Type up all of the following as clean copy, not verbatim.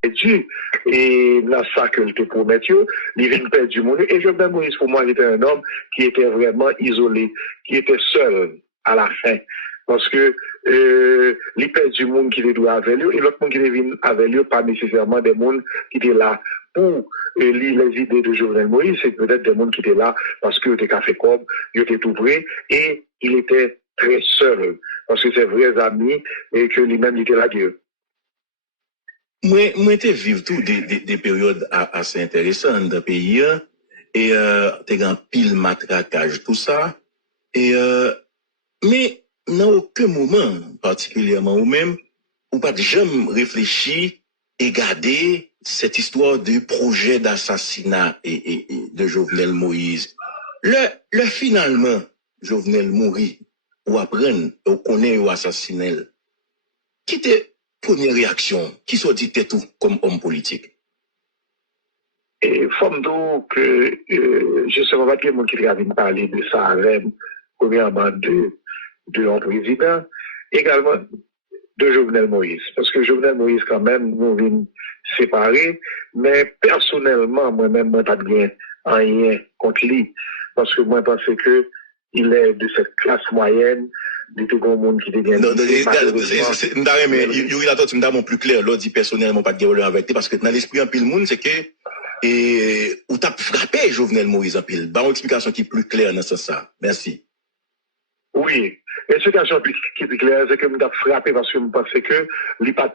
perdu et dans ça que je te promets, il vient perdu mon et Jovenel Moïse pour moi était un homme qui était vraiment isolé, qui était seul à la fin parce que il perdu monde qui était avec lui et l'autre monde qui était avec lui pas nécessairement des monde qui étaient là pour lire les idées de Jovenel Moïse, c'est peut-être des monde qui étaient là parce que était café comme, il était tout près et il était très seul parce que ses vrais amis et que lui-même il était là Dieu. Moi, t'ai vivre tout des périodes assez intéressantes dans le pays, et, t'es un pile matraquage, tout ça, et, mais, dans aucun moment, particulièrement ou même, ou pas jamais réfléchi et garder cette histoire du projet d'assassinat et de Jovenel Moïse. Le finalement, Jovenel mourit, ou apprendre, ou connaît ou assassiné. Qui était première réaction? Qui soit dit tout comme homme politique? Et forme donc que je ne sais pas quel monde qui a parler de ça avec premièrement de un président, également de Jovenel Moïse. Parce que Jovenel Moïse, quand même, nous vîmes séparés, mais personnellement, moi-même, moi, pas de bien rien contre lui. Parce que moi, je pense que il est de cette classe moyenne, du tout grand monde qui devient. Non, mais il y a d'autres plus clair, là, dit personnellement, pas de guerre avec toi, parce que dans l'esprit en pile monde, c'est que, et, ou t'as frappé Jovenel Moïse en pile. Bah, une explication qui est plus claire dans ce sens. Merci. Oui. L'explication qui est plus claire, c'est que je m'ai frappé parce que je pensais que il pas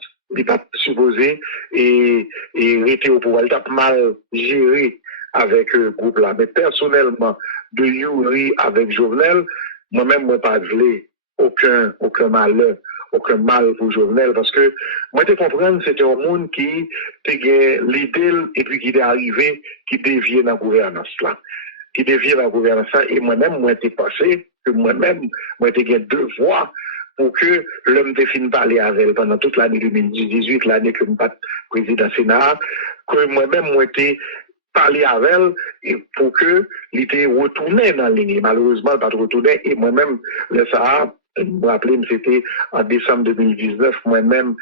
supposé et était au pouvoir. Il a mal géré avec le groupe là. Mais personnellement, de Yuri avec Jovenel, moi-même, moi, pas voulu aucun malheur, aucun mal pour Jovenel, parce que moi, je comprends, c'était un monde qui était l'idée et puis qui est arrivé, qui déviait dans la gouvernance là. Qui déviait dans la gouvernance là. Et moi-même, moi, j'étais passé, que moi-même, moi, j'étais deux voix pour que l'homme définisse parler avec elle pendant toute l'année 2018, l'année que je suis président Sénat, que moi-même, moi, j'étais parler avec elle et pour que l'était retourné dans la ligne. Malheureusement, pas retourné. Et moi-même, le Sahara, je me rappelle, c'était en décembre 2019, moi-même,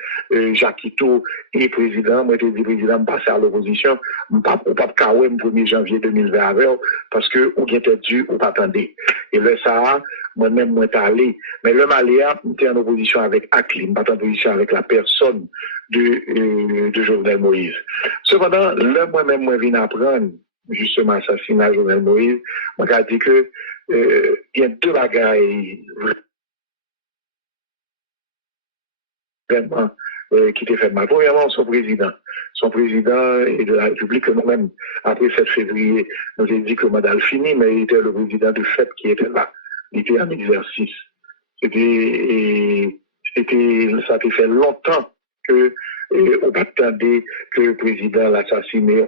Jacques Ito et président, moi j'étais président, passé à l'opposition, pas 1er janvier 2020 avec, parce que ou était dû ou pas attendé. Et le Sahara, moi-même, moi allé. Mais le Maléa, j'étais en opposition avec Aklim, pas en opposition avec la personne de Jovenel Moïse. Cependant, là, moi-même, moi, viens apprendre, justement, assassinat de Jovenel Moïse, moi, j'ai dit que, il y a deux bagailles, vraiment, qui étaient fait mal. Premièrement, son président et de la République, nous-mêmes, après 7 février, nous avons dit que Madame fini, mais il était le président de fait qui était là. Il était en exercice. Ça a fait longtemps que on attendait que le président l'assassiné,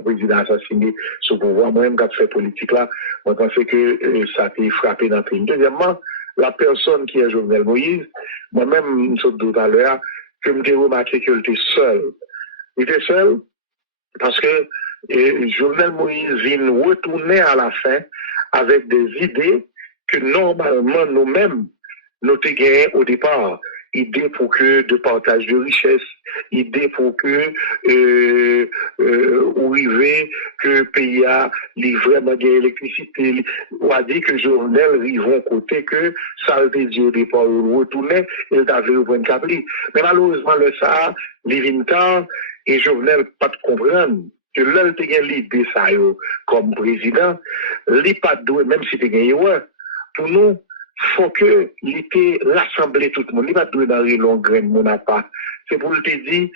sous pouvoir. Moi-même, quand je fais politique là, on pensait que ça a été frappé dans le pays. Deuxièmement, la personne qui est Jovenel Moïse, moi-même, tout à l'heure, que je me remarqué qu'il était seul. Il était seul parce que Jovenel Moïse vient retourner à la fin avec des idées que normalement nous-mêmes, nous avons gagnées au départ. Idée pour que de partage de richesse, idée pour que arriver que le pays a vraiment gagné l'électricité, ou a dit que Jovenel rivont côté que ça a été dit au départ, il retournait, il avait au point de capli. Mais malheureusement, le ça, les 20 ans, et Jovenel pas de comprendre que là, il a gagné l'idée ça, comme président, il pas doué, même si il a gagné, pour nous, faut que l'été l'assemblée tout le monde. Il va pas dans les longues graines, mon appart. C'est pour te dire,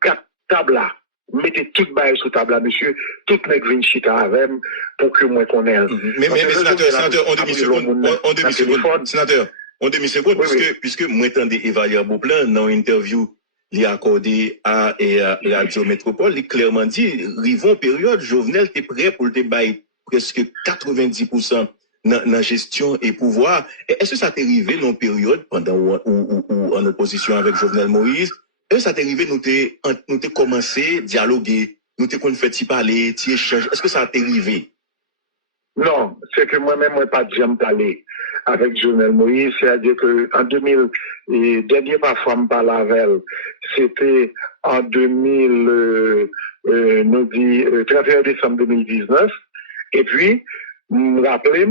4 tables là. Mettez toute baille sur table là, monsieur. Tout le monde vient chita avec pour que moi qu'on ait. Mais sénateur, en demi-seconde, sénateur, en demi-seconde, puisque moi, j'entendais Evalia Beauplan dans une interview, il a accordé à Radio Métropole, il clairement dit, Rivon période, Jovenel était prêt pour le bail presque 90% dans la gestion et pouvoir. Est-ce que ça t'est arrivé dans une période pendant ou en opposition avec Jovenel Moïse? Est-ce que ça t'est arrivé, nous t'es commencé à dialoguer, nous t'es qu'on fait t'y parler, t'y échanger? Est-ce que ça t'est arrivé? Non, c'est que moi-même, moi, pas de jamais parler. avec Jovenel Moïse, c'est-à-dire que en 2000, et dernier parfois me parle avec elle, c'était en 2000, nous dit 31 décembre 2019, et puis, me rappeler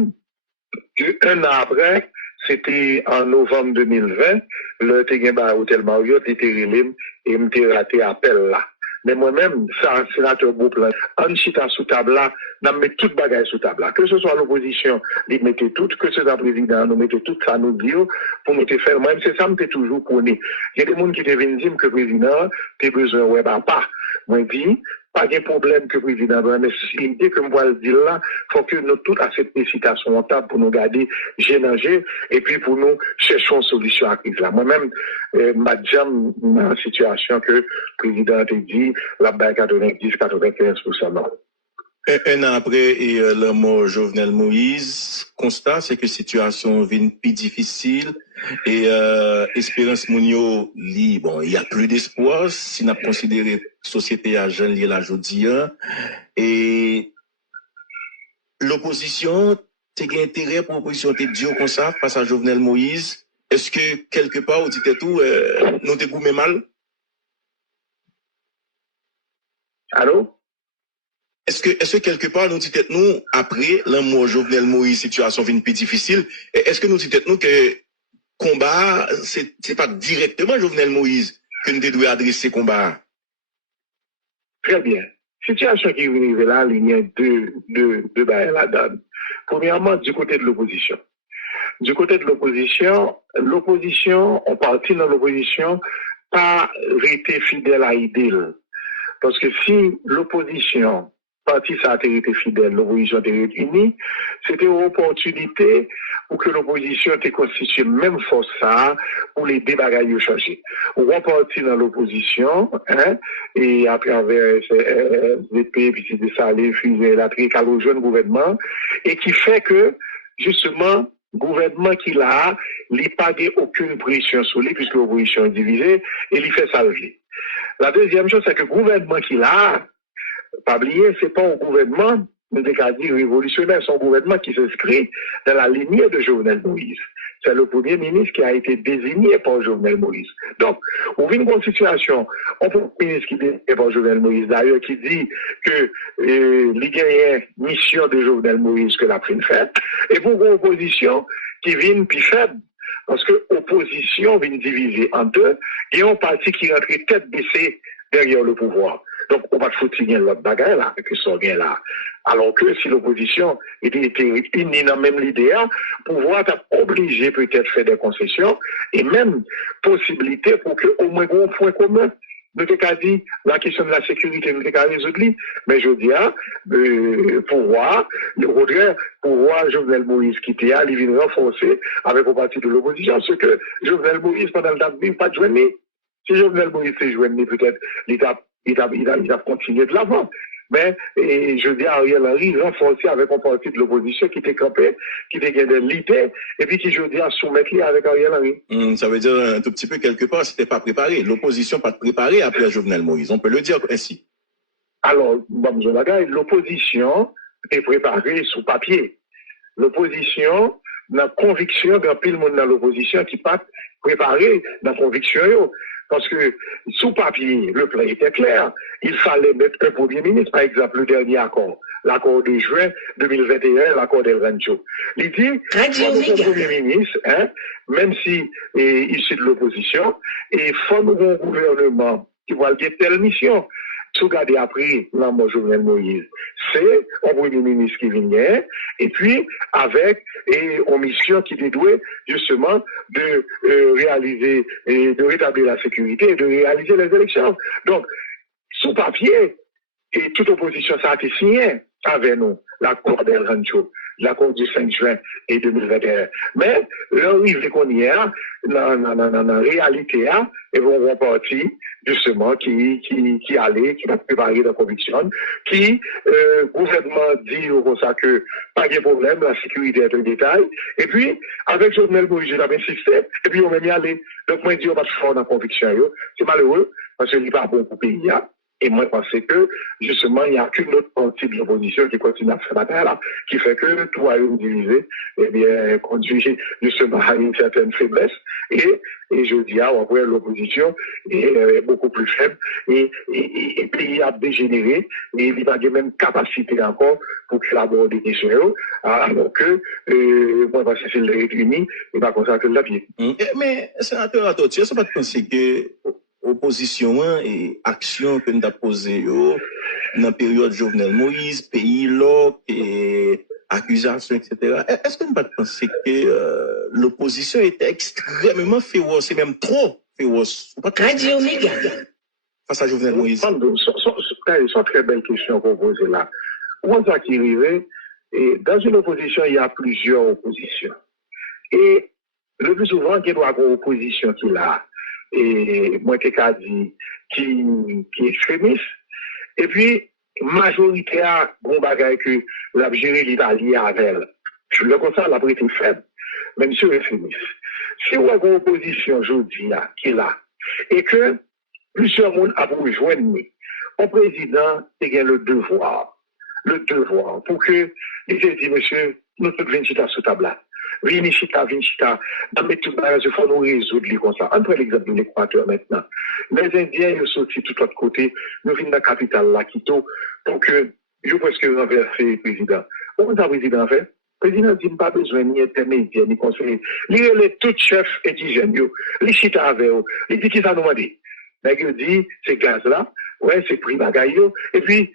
qu'un an après, c'était en novembre 2020, le Tegeba Hôtel Marriott était relé et m'était raté appel là. Mais moi-même, ça, un sénateur Beauplan, en chita sous table là, nous mettons toute bagaille sous table là. Que ce soit l'opposition, nous mettons tout, que ce soit le président, nous mettons tout ça, nous dire, pour nous faire. Moi-même, c'est ça, je toujours connu. Il y a des gens qui te viennent dire que le président, tu as besoin, ouais, bah, pas. Moi, je dis, pas de problème que le président, mais l'idée que je vois le dire là, faut que nous tous à cette citation en table pour nous garder génager et puis pour nous chercher une solution à la crise là. Moi-même, madame, dans la situation que le président a dit, la baisse 90-95%. Non. Un an après et le mot Jovenel Moïse, constat c'est que situation vient plus difficile et Espérance Mounio li bon il y a plus d'espoir si n'a considéré société à jeune li la jodi et l'opposition t'es intérêt pour l'opposition t'es dur comme ça face à Jovenel Moïse. Est-ce que quelque part on dit tout nous t'es goûté mal? Allô? Est-ce que quelque part nous disons nous après l'amour Jovenel Moïse situation vient plus difficile est-ce que nous disons nous que combat c'est pas directement Jovenel Moïse que nous devons adresser combat? Très bien. Situation qui est là, il y a deux barrières là-dedans. Premièrement, du côté de l'opposition. Du côté de l'opposition, on partit dans l'opposition, pas rester fidèle à l'idée. Parce que si l'opposition, parti ça a été fidèle, l'opposition a été unie, c'était une opportunité pour que l'opposition ait constitué même force ça, pour les débats changer. On va partir dans l'opposition, hein, et à travers VP, puis de Salé, Fusé, la trique à jeune gouvernement, et qui fait que, justement, gouvernement qu'il a, il n'a pas aucune pression sur lui, puisque l'opposition est divisée, et il fait salver. La deuxième chose, c'est que le gouvernement qu'il a, pas oublier, c'est pas un gouvernement, nous dire révolutionnaire, c'est un gouvernement qui s'inscrit dans la lignée de Jovenel Moïse. C'est le premier ministre qui a été désigné par Jovenel Moïse. Donc, on vit une situation, on peut un ministre qui est désigné par Jovenel Moïse, d'ailleurs, qui dit que il y a une mission de Jovenel Moïse que la prime fait, et pour une opposition qui vient plus faible. Parce que l'opposition vient diviser en deux, et un parti qui rentre tête baissée derrière le pouvoir. Donc, on va foutre l'autre bagaille là, que ça vient là. Alors que si l'opposition était unie dans même l'idée, pouvoir être obligé peut-être faire des concessions, et même possibilité pour que au moins un point commun. Nous avons qu'à dire la question de la sécurité, nous avons qu'à résoudre. Mais je dis, pouvoir, le contraire, pouvoir Jovenel Moïse qui était là, il vient renforcer avec le parti de l'opposition, ce que Jovenel Moïse, pendant le temps, il pas de joindre. Si Jovenel Moïse s'est joindre, peut-être, il a continué de l'avant. Mais, je dis à Ariel Henry, renforcer avec un parti de l'opposition qui était campé, qui était gagné l'idée, et puis qui, je dis, à soumettre avec Ariel Henry. Ça veut dire un tout petit peu, quelque part, c'était pas préparé. L'opposition pas préparée après Jovenel Moïse. On peut le dire ainsi. Alors, l'opposition est préparée sous papier. L'opposition, la conviction d'un pile monde dans l'opposition qui pas préparé dans la conviction. Parce que sous papier, le plan était clair. Il fallait mettre un premier ministre, par exemple, le dernier accord, l'accord de juin 2021, l'accord d'El Rancho. Il dit, le premier ministre, hein, même si issu de l'opposition, et faut nous un gouvernement qui va avoir telle mission. Tout garder après l'amour Jovenel Moïse, c'est un premier ministre qui vient, et puis avec une mission qui est douée justement de réaliser et de rétablir la sécurité et de réaliser les élections. Donc, sous papier, et toute opposition, ça a été signé avec nous, l'accord d'El Rancho, l'accord du 5 juin et 2021. Mais, l'arrivée qu'on y a, dans la réalité, et vont repartir, justement, qui allait, qui va préparer la conviction, qui, gouvernement dit comme ça que pas de problème, la sécurité est un détail. Et puis, avec Jovenel Moïse, il a insisté, et puis on va y aller. Donc, moi, je dis, on va se faire dans la conviction, c'est malheureux, parce qu'il n'est pas bon pour le pays, Et moi, je pense que, justement, il n'y a qu'une autre partie de l'opposition qui continue à faire bataille là, qui fait que tout a une divisé, eh bien, conduit justement à une certaine faiblesse. Et je dis, après, l'opposition est beaucoup plus faible. Et le pays a dégénéré, et il n'a pas de même capacité encore pour qu'il aborde des questions, alors que, moi, je pense que c'est le réuni, il va consacrer la vie. Mais, sénateur Atotti, est-ce que vous pensez que opposition et action que nous avons posées dans la période Jovenel Moïse, pays loc et accusations, etc. Est-ce que nous pas penser que l'opposition était extrêmement féroce et même trop féroce Radio Méga face à Jovenel Moïse? C'est une très belle question qu'on pose là. Où est-ce qui arrive? Et dans une opposition, il y a plusieurs oppositions. Et le plus souvent, il y a une opposition qui là. Et moi, qui est extrémiste. Et puis, majorité a bon bagage que l'Algérie l'Italie avec elle. Je le constate, la été faible, même si c'est extrémiste. Si on a une opposition aujourd'hui qui est là, et que plusieurs monde a pour rejoindre, le président a le devoir, pour que, il se dit, monsieur, nous tous venons sur table là. Vinchita, dans mes tout bagages, il faut nous résoudre les comme ça. On prend l'exemple de l'Équateur maintenant. Les Indiens, ils sont sortis tout l'autre côté, nous venons de la capitale, là, Quito, pour que, ils ont presque renversé le président. Comment ça, le président fait? Le président dit, pas besoin ni intermédiaire, ni conseiller. Il est tout chef indigène, les chita avec eux. Il dit, qui ça nous dit? Il dit, c'est gaz là, ouais, c'est prix bagaille, et puis,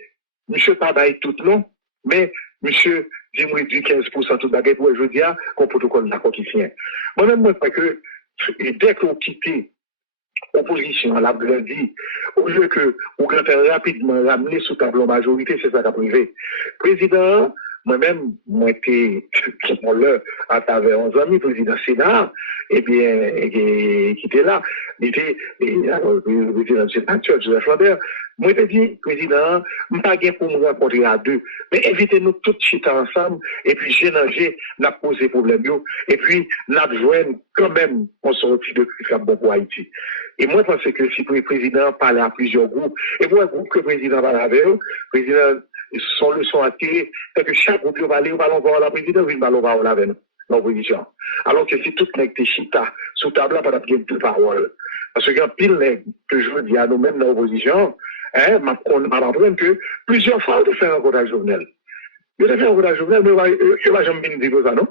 monsieur pas bail tout non, mais, monsieur, dis-moi du 15% tout bagage pour aujourd'hui, qu'on protocole d'accord qui vient. Moi-même, moi, parce que, dès qu'on quitte l'opposition, la dit, au lieu que, on va rapidement ramener sous tableau majorité, c'est ça qui a privé. Président, moi-même, moi, à travers 11 amis, président Sénat, eh bien, qui était là, il était, le président Sénat, Joseph Lambert, moi, je dis, président, je ne pas pour me rencontrer à deux, mais invitez-nous tous chiter ensemble, et puis, génager, n'a posé problème, et puis, n'a besoin quand même, on sortit de crise bon pour Haïti. Et moi, je pense que si le président parle à plusieurs groupes, et moi, un groupe que le président parle avec eux, le président, son leçon à tirer, c'est que chaque groupe va aller, on va voir la présidence, on va voir la veine, l'opposition. Alors que si tout n'est que chita, sous table, là, pas de deux paroles. Parce que quand pile, que je veux dire à nous-mêmes dans l'opposition, on m'apprend que plusieurs fois, on fait un codage journal. Il a fait un codage journal, mais il va jamais dire ça, non?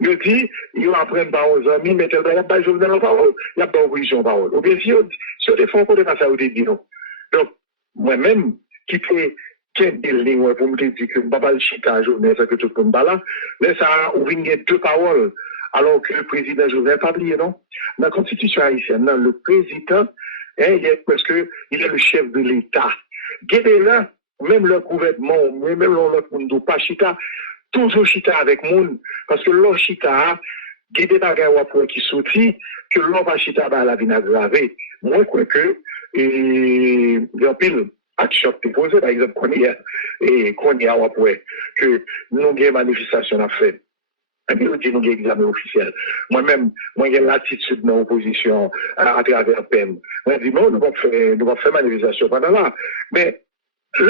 Il dit, il va apprendre par aux amis, mais il n'y a pas de journal en parole, il n'y a pas d'opposition en parole. Ou bien si on défend un codage, ça, on dit non. Donc, moi-même, qui fait quelle ligne pour me dire que je ne vais pas le chita journée, ça que tout le monde là, mais ça, on vient deux paroles, alors que le président Jovenel pas oublié, non? Dans la constitution haïtienne, le président, il est le chef de l'État. Guédé là, même le gouvernement, même l'autre monde, pas chita, toujours chita avec monde, parce que l'autre chita, guédé bagaille qui sortit, que l'autre pas chita, la vie aggravée. Moi, je crois que, il y a pile, action posée, par exemple, qu'on y a après, que nous avons une manifestation à faire. Et puis, nous avons un examen officiel. Moi-même, j'ai l'attitude dans l'opposition à travers PEM. Moi, je dis, non, nous allons faire manifestation pendant là. Mais,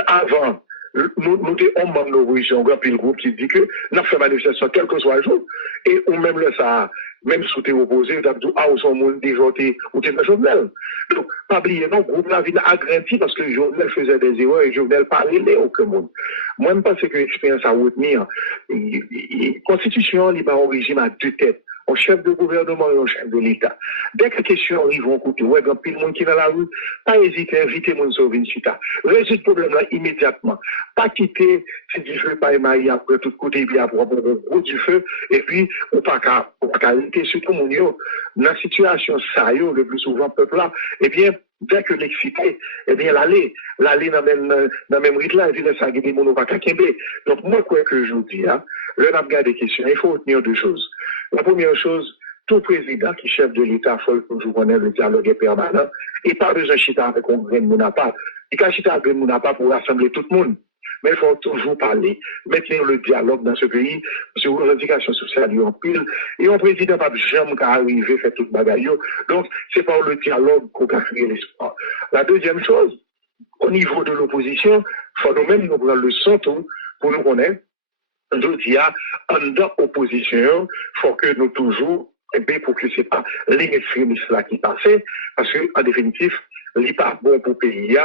avant, nous avons un membre de l'opposition, un groupe qui dit que nous avons fait manifestation quel que soit le jour. Et ou même là, ça, même si tu es opposé, tu as dit, ah, ou son monde déjà, ou tu es un Jovenel. Donc, pas oublier, non, le groupe la vie a grandi parce que Jovenel faisait des erreurs et Jovenel parlait aucun monde. Moi, je pense que l'expérience à retenir, la Constitution, il y a un régime à deux têtes. Un chef de gouvernement et un chef de l'État. Dès que les questions arrivent, on écoute, ouais, quand il y a monde qui est dans la rue, pas hésiter, inviter mon sauver une chita. Résoudre le problème là immédiatement. Pas quitter, si du feu, pas émaillé après tout côté, puis après, gros du feu, et puis, ou pas qu'à arrêter, surtout mon yo, dans la situation, ça, yo, le plus souvent, peuple là, eh bien, dès que l'excité, eh bien, l'aller dans le même rythme là, et puis, ça, il y a des monos pas qu'à Kembe. Donc, moi, quoi que je vous dis, hein, le n'a pas des questions, il faut retenir deux choses. La première chose, tout président qui est chef de l'État, il faut toujours connaître le dialogue est permanent. Et pas besoin de chita avec un grain de mounapa. Il faut chita avec un mounapa pour rassembler tout le monde. Mais il faut toujours parler, maintenir le dialogue dans ce pays, sur les revendications sociales, en pile. Et un président pas jamais arriver à faire tout le bagaille. Donc, c'est par le dialogue qu'on a créé l'espoir. La deuxième chose, au niveau de l'opposition, il faut nous-mêmes nous prendre le son tout pour nous connaître. Je dis, en dans opposition, il faut que nous toujours, eh bien, pour que ce n'est pas les extrémistes là qui passent, parce que, en définitive, il n'est pas bon pour le pays,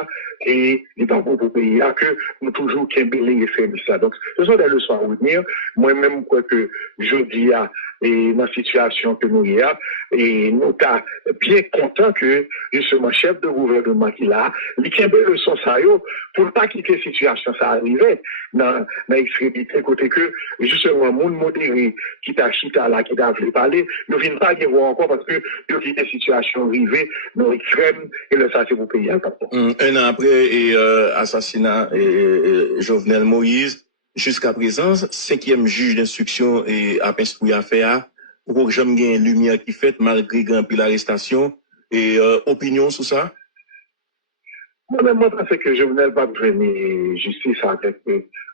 et il n'est pas bon pour le pays, que nous toujours qu'un les extrémistes là. Donc, ce sont des leçons à retenir. Moi-même, quoi que je dis, et dans la situation que nous y a, et nous sommes bien contents que, justement, chef de gouvernement qui l'a, il y a des leçons ça, pour ne pas quitter la situation, ça arrivait dans l'extrémité, côté que, justement, mon modéré qui t'a chita là, qui t'a voulu parler, ne vient pas dire encore parce que, il quitte la situation arrivée dans l'extrême, et le ça, c'est pour payer. Un an après, assassinat Jovenel Moïse, jusqu'à présent, 5e juge d'instruction et a instruit affaire, pour jamais gain lumière qui fait malgré grand pile l'arrestation et opinion sur ça. Moi-même, moi, parce que Jovenel va venir justice avec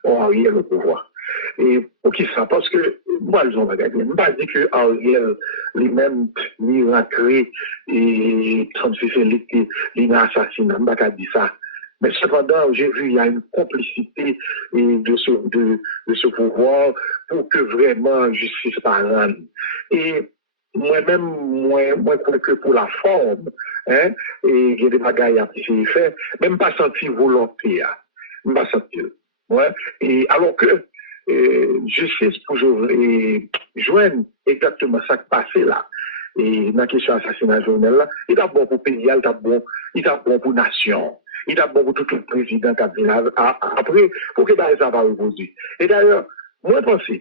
Ariel au pouvoir. Et pour qui ça? Parce que moi, ils ont regardé. Je ne pas dire que Ariel lui-même, miracle et comme si c'est l'assassinat. Je ne pas dire ça. Mais cependant, j'ai vu il y a une complicité de ce pouvoir pour que vraiment justice parle. Et moi-même, moi, crois que pour la forme, hein, et il y a des bagailles à faire, même pas senti volonté, même pas senti. Ouais. Et alors que justice pour joindre exactement ça qui passé là. Et dans la question assassinat journal là, il est bon pour le pays, il est bon pour la nation, il est bon pour tout le président qui a venu après, pour que ça va reproduire. Et d'ailleurs, moi, je pense,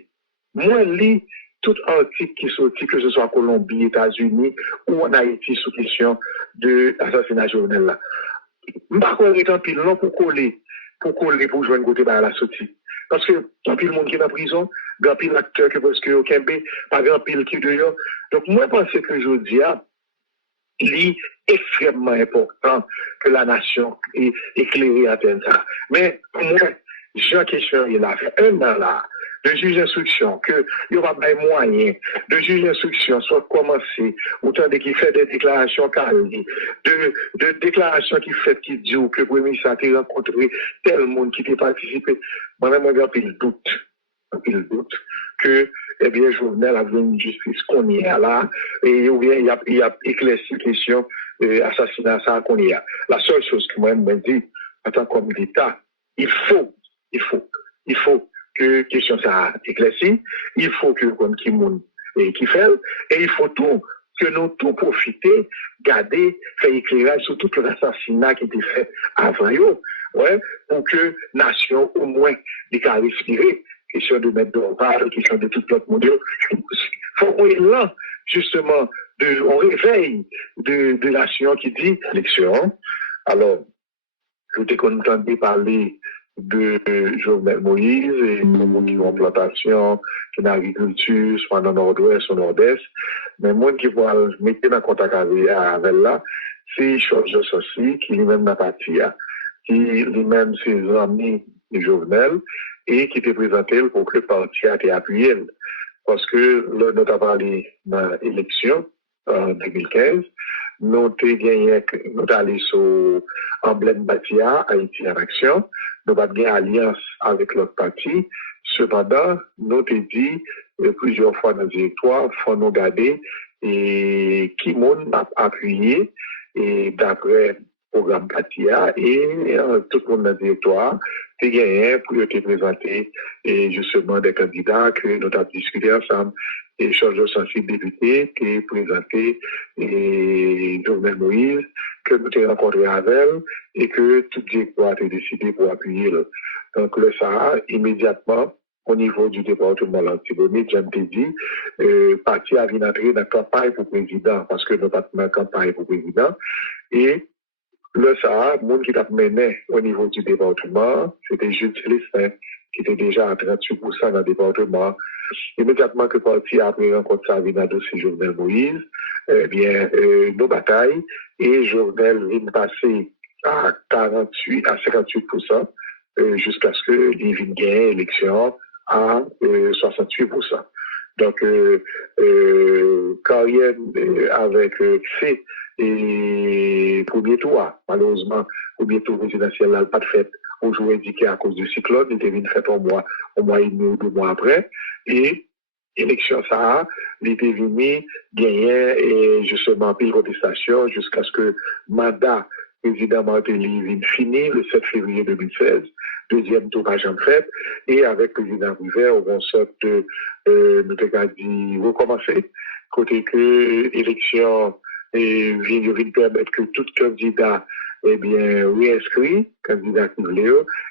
moi, lis tout article qui sortit, que ce soit en Colombie, États-Unis ou en Haïti, sous question de l'assassinat journal là. Je ne sais pas étant pile non pour coller, pour jouer un côté par la sortie. Parce que, tant pile monde qui est en prison, grand pile acteur que parce que au Québec, pas grand pile qui dehors. Donc, moi, je pense que je dis, il est extrêmement important que la nation est éclairée à ça. Mais, moi, j'ai une question, il a fait un an là, de juge d'instruction, que il n'y aura pas de moyen, de juge d'instruction soit commencé, autant de qui fait des déclarations calées, de déclarations qui fait qui dit que le premier ministre a rencontré tel monde qui a participé. Moi-même, j'ai un doute que, eh bien, Jovenel a une justice qu'on y a là, et ou bien il a éclairci la question assassinat ça qu'on y a. La seule chose que moi-même me dit, en tant qu'homme d'État, il faut que question ça éclaircie, il faut que comme qui monde qui fait, et il faut tout que nous tout profiter, garder, faire éclairage sur tout l'assassinat qui était fait avant eux, ouais, pour que nation au moins les cas respirer, question de mettre d'orval, question de tout l'autre monde. Il faut qu'on ait là, justement, on réveille de nation qui dit élection. Alors, je t'ai entendu parler de Jovenel Moïse et comment qui ont plantation, qui ont agriculture, soit dans le nord-ouest ou nord-est. Mais moi qui vois mettre dans contact avec là, c'est Georges Sossi qui lui-même n'a pas qui lui-même ses amis de Jovenel et qui était présenté pour que le parti a été appuyé. Parce que là, nous avons parlé dans l'élection en 2015, nous avons allé sur emblème Batia, Haïti en action, nous avons gagné alliance avec l'autre parti. Cependant, nous avons dit plusieurs fois dans le directoire, il faut nous garder et qui monde a appuyé et d'après le programme Batia et tout le monde dans le directoire, c'est gagné pour te présenter et justement des candidats que nous avons discuté ensemble. Et Georges Sossi député qui est présenté et Jovenel Moïse que nous avons rencontré avec elle et que tout directoire a été décidé pour appuyer. Donc le Sahara, immédiatement, au niveau du département de l'Antibonite, j'aime te dire, parti a venu entrer dans la campagne pour président parce que nous pas dans la campagne pour président. Et le Sahara, le monde qui a mené au niveau du département, c'était Jules Célestin, qui était déjà à 38% dans le département. Immédiatement que le parti a pris en compte ça avec le dossier Jovenel Moïse, eh bien, nos batailles, et Jovenel vient passer à 58%, jusqu'à ce que il vienne gagner l'élection à 68%. Donc, carrière avec fait et premier tour. Malheureusement, premier tour présidentiel n'a pas de fait au jour indiqué à cause du cyclone. Il était venu fait un mois et demi ou 2 mois après. Et élection ça, il était venu gagner et justement pile contestation jusqu'à ce que mandat président Martelly vienne finir le 7 février 2016. Deuxième tour pas jamais fait. Et avec le président Rivet, on sorte de, nous avons dit, recommencer. Côté que élection vient permettre que tout candidat eh bien, réinscrit, candidat qui voulait,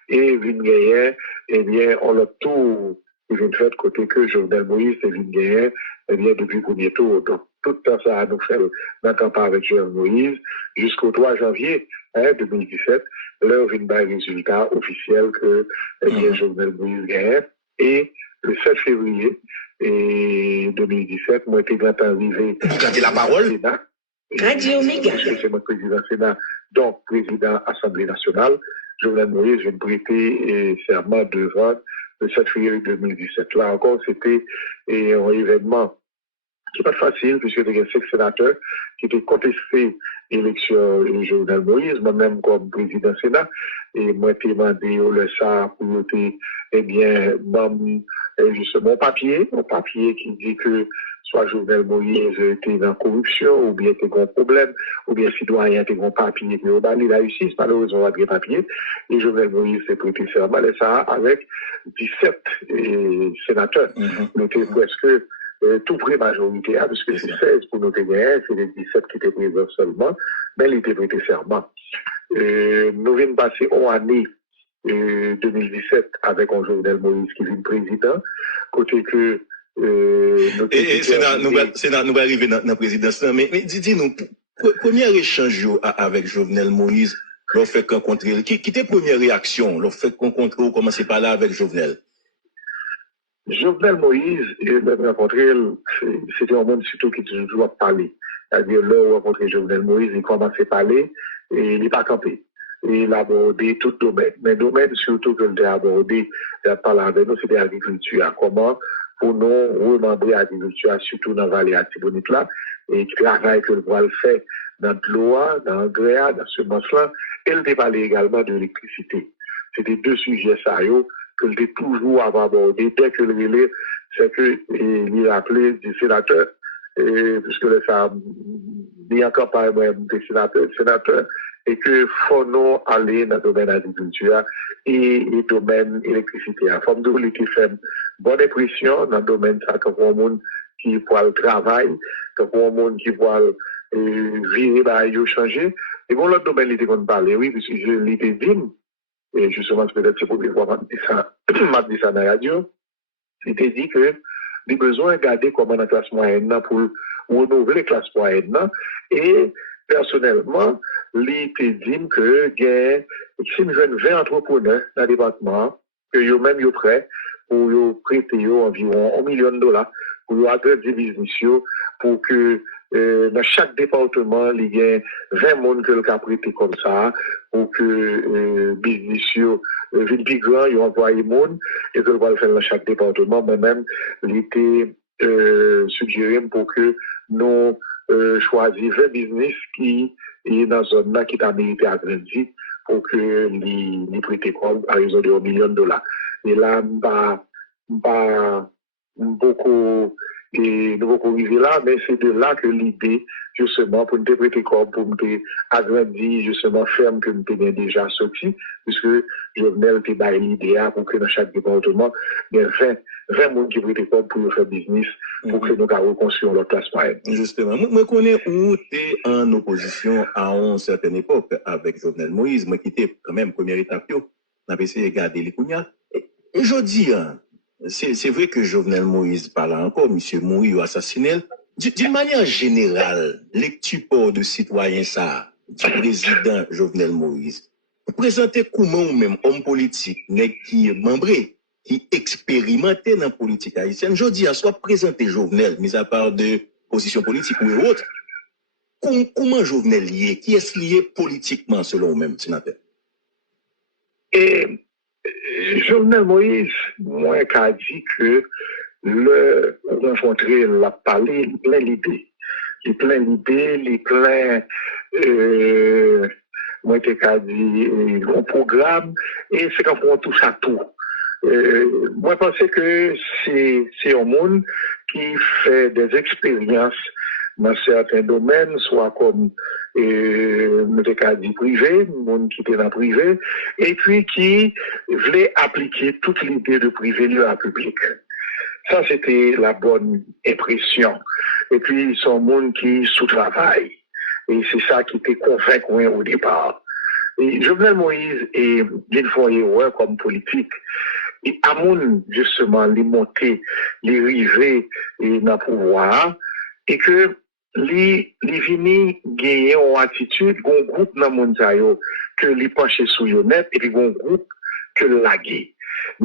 et vient gagner, eh bien, on l'a tout, vient fait côté que Jovenel Moïse vient gagner, eh bien, depuis le premier tour. Donc, tout le temps, ça a nous fait n'entend pas avec Jovenel Moïse jusqu'au 3 janvier 2017, là, vient un résultat officiel que, eh bien, Jovenel Moïse gagne. Et le 7 février 2017, moi, j'étais arrivé. Vous la parole. Radio Omega. C'est mon président Sénat, donc président Assemblée nationale. Jovenel Moïse vient prêter serment devant le 7 février 2017. Là encore, c'était un événement qui n'est pas facile, puisque il y a 5 sénateurs qui étaient contestés l'élection de Jovenel Moïse, moi-même comme président Sénat, et moi, j'ai demandé au LSA pour eh bien, justement, un papier qui dit que soit Jovenel Moïse était dans la corruption, ou bien était un problème, ou bien citoyen était un papier qui a banni la justice, malheureusement, avec des papiers, et Jovenel Moïse s'est prêté serment, et ça avec 17 sénateurs. Nous étions presque tout près majorité, puisque c'est 16 pour nos gagnants, c'est les 17 qui étaient présents seulement, mais il était prêté serment. Nous venons passer une année 2017 avec un Jovenel Moïse qui est président, côté que Sénat, nous allons arriver dans la présidence, mais dis-nous, premier échange avec Jovenel Moïse, l'on fait rencontrer, qui était première réaction, l'on fait rencontrer ou commencer par là avec Jovenel? Jovenel Moïse, même rencontré, c'était un monde surtout qui toujours parler. C'est-à-dire, là où rencontré Jovenel Moïse, il commençait à parler et il n'est pas campé. Et il a abordé tout domaine. Mais domaine surtout que j'ai abordé, il a parlé avec nous, c'était l'agriculture. Comment pour nous remembrer l'agriculture, surtout dans la vallée à Tibonite là, et le travail que le voile fait dans l'eau, dans l'engrais, dans ce semence-là. Et il a parlé également de l'électricité. C'était 2 sujets sérieux que le toujours abordé dès que le relais, c'est que il a appelé des sénateurs, puisque ça il y a encore pas des sénateurs, et que faut nous aller dans le domaine agriculture et le domaine électricité. Il faut nous qui fait bonne impression dans le domaine ça, que pour monde qui voit le travail, que pour monde qui voit vivre, bah, changer. Et bon, l'autre domaine, il était qu'on parlait, oui, puisque je l'ai dit, et justement, peut-être c'est pour que m'a dit ça dans la radio, il t'a dit que il a besoin de garder comment la classe moyenne pour renouveler la classe moyenne. Et personnellement, il t'a dit que si nous avons 20 entrepreneurs dans le département, que eux même sont prêts pour prêter environ $1 million pour agrandir des business pour que dans chaque département, il y ait 20 personnes que le cas prêté comme ça, pour que business viennent plus grand, ils envoient des monde et que le va le faire dans chaque département. Moi-même, il était suggéré pour que nous choisissions 20 business qui est dans une zone qui est mérité à grandir pour que les prêter comme à raison de $1 million. Et là, beaucoup et nous pouvons arriver là, mais c'est de là que l'idée, justement, pour nous prêter corps, pour nous agrandir, justement, ferme que nous avons déjà sorti, puisque Jovenel était l'idée pour que dans chaque département, il y ait 20 personnes qui prêtent corps pour faire business, pour que nous reconstruisons notre classe moyenne. Justement, moi, je connais où tu es en opposition à une certaine époque avec Jovenel Moïse, moi qui était quand même première étape, on a essayé de garder les cougnats. Et je dis, c'est vrai que Jovenel Moïse parle encore, M. Mouri ou assassiné. D'une manière générale, lecture de citoyen ça, du président Jovenel Moïse, vous présentez comment ou même homme politique, qui est membré, qui expérimenté dans la politique haïtienne, je dis à soit présenter Jovenel, mis à part de position politique ou autre, comment Jovenel lié, qui est lié politiquement selon vous-même, sénateur? Et Jovenel Moïse, moi, qu'a dit que le rencontrer, l'a parlé, l'idée. il plein d'idées, il plein, moi, t'ai qu'à dire, un programme, et c'est quand on touche à tout. Moi, je pense que c'est un monde qui fait des expériences dans certains domaines, soit comme le cas du privé, le monde qui était dans le privé, et puis qui voulait appliquer toute l'idée de privé lieu à public. Ça, c'était la bonne impression. Et puis, son monde qui sous-travaille. Et c'est ça qui était convaincant au départ. Et Jovenel Moïse est d'une fois erreur comme politique. Et à mon, justement, les montées, les rivets et dans le pouvoir, et que les vini gagner en attitude, un groupe dans le monde que les pencher sous net, et puis un groupe que laguer.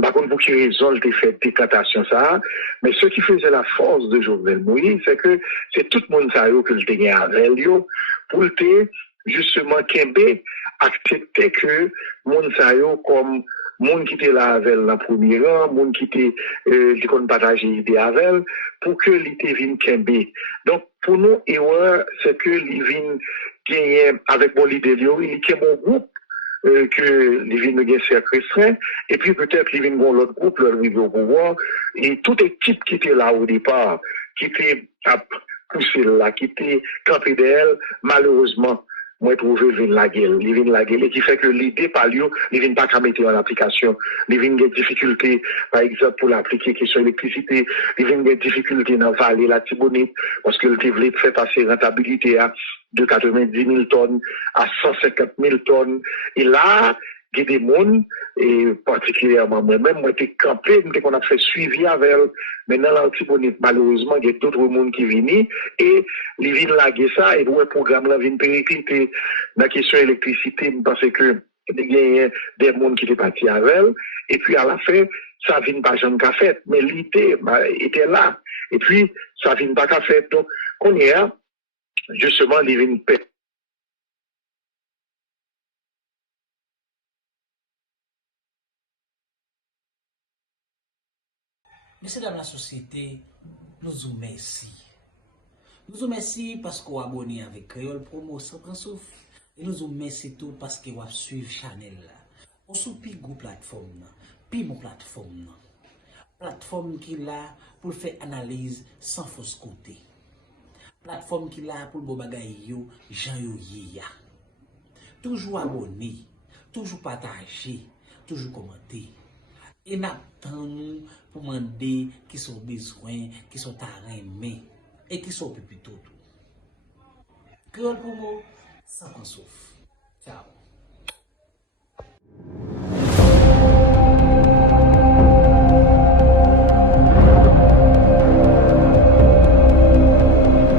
Par contre, pour quelle raison il a fait décantation ça, mais ce qui faisait la force de Jovenel Moïse, c'est que c'est tout le monde que le gagné avec lui, pour le justement Kembe accepter que monde comme monde qui était là avec le premier rang, monde qui était qui qu'on partager idée avec pour que l'été vienne Kembe. Donc pour nous c'est que les vinn gagner avec mon idée il est mon groupe que les vignes de cercle restreint, et puis peut-être les vignes de l'autre groupe, leur arrivé au pouvoir, et toute équipe qui était là au départ, qui était à pousser là, qui était campé d'elle, malheureusement, moi, je trouve les vignes la gueule, et qui fait que l'idée par lui, les vignes pas qu'à mettre en application, les vignes des difficultés, par exemple, pour l'appliquer question électricité, les vignes des difficultés dans la vallée, la Tibonite, parce que le voulait faire passer rentabilité à de 90 000 tonnes à 150 000 tonnes. Et là, il y a des gens, et particulièrement moi-même, moi, j'étais campé, qu'on a fait suivi avec elle. Maintenant, là, malheureusement, il y a d'autres gens qui viennent, et les villes laguer ça, et le programme là vient péricliter. La question électricité, parce que il y a des gens qui étaient partis avec elle, et puis à la fin, ça vient pas jamais qu'à fait, mais l'idée était là. Et puis, ça vient pas qu'à fait. Donc, on y est, justement, les vignes paix. Messieurs dans la société, nous vous remercions. Nous vous remercions parce que vous abonnez avec Créole Promo sans prendre souffle. Et nous vous remercions tout parce que vous suivez Chanel. On sous pi gros plateforme, pi mon plateforme. Plateforme qui là pour faire analyse sans fausse côté. Plateforme qui là pour le bagay yo, Jean yo ya. Toujours abonné, toujours partagé, toujours commenté. Et nous pour demander qui sont besoins, qui sont aimés et qui sont plus tout. Créole pour moi, sans qu'on souffre. Ciao.